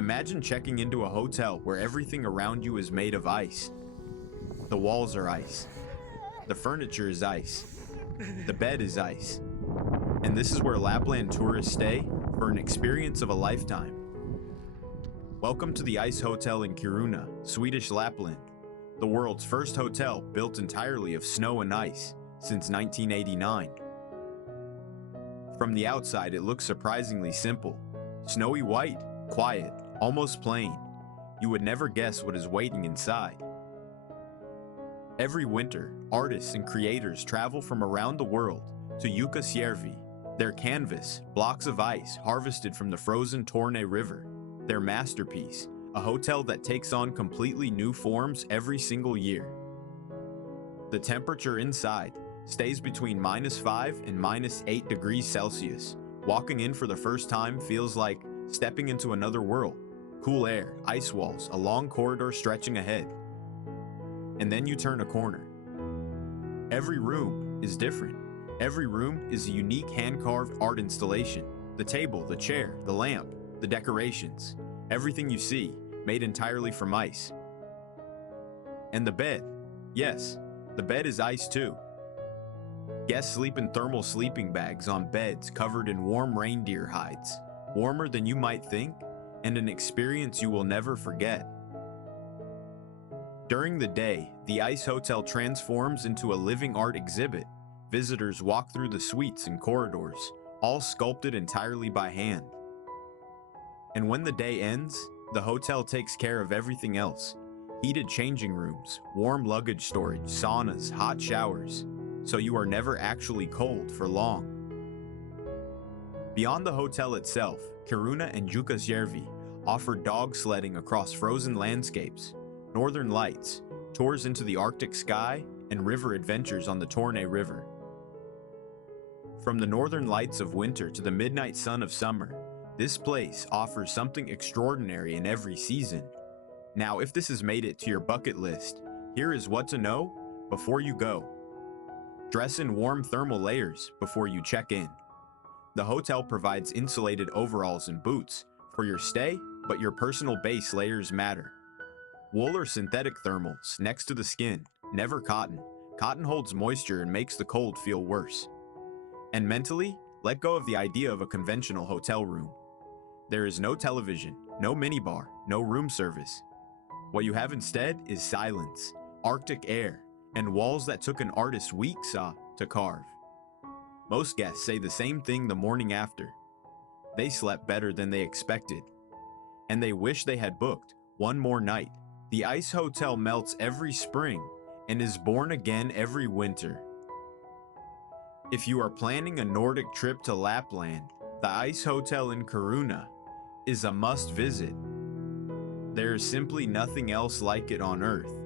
Imagine checking into a hotel where everything around you is made of ice. The walls are ice. The furniture is ice. The bed is ice. And this is where Lapland tourists stay for an experience of a lifetime. Welcome to the ICEHOTEL in Kiruna, Swedish Lapland, the world's first hotel built entirely of snow and ice since 1989. From the outside, it looks surprisingly simple. Snowy white, quiet, almost plain. You would never guess what is waiting inside. Every winter, artists and creators travel from around the world to Jukkasjärvi, their canvas, blocks of ice harvested from the frozen Torne River, their masterpiece, a hotel that takes on completely new forms every single year. The temperature inside stays between -5 and -8 degrees Celsius. Walking in for the first time feels like stepping into another world. Cool air, ice walls, a long corridor stretching ahead. And then you turn a corner. Every room is different. Every room is a unique hand-carved art installation. The table, the chair, the lamp, the decorations, everything you see, made entirely from ice. And the bed. Yes, the bed is ice too. Guests sleep in thermal sleeping bags on beds covered in warm reindeer hides, warmer than you might think, and an experience you will never forget. During the day, the ICEHOTEL transforms into a living art exhibit. Visitors walk through the suites and corridors, all sculpted entirely by hand. And when the day ends, the hotel takes care of everything else. Heated changing rooms, warm luggage storage, saunas, hot showers, so you are never actually cold for long. Beyond the hotel itself, Kiruna and Jukkasjärvi offer dog sledding across frozen landscapes, northern lights, tours into the Arctic sky, and river adventures on the Torne River. From the northern lights of winter to the midnight sun of summer, this place offers something extraordinary in every season. Now, if this has made it to your bucket list, here is what to know before you go. Dress in warm thermal layers before you check in. The hotel provides insulated overalls and boots for your stay, but your personal base layers matter. Wool or synthetic thermals next to the skin, never cotton. Cotton holds moisture and makes the cold feel worse. And mentally, let go of the idea of a conventional hotel room. There is no television, no minibar, no room service. What you have instead is silence, Arctic air, and walls that took an artist weeks to carve. Most guests say the same thing the morning after. They slept better than they expected. And they wish they had booked one more night. The ICEHOTEL melts every spring and is born again every winter. If you are planning a Nordic trip to Lapland, the ICEHOTEL in Kiruna is a must visit. There is simply nothing else like it on Earth.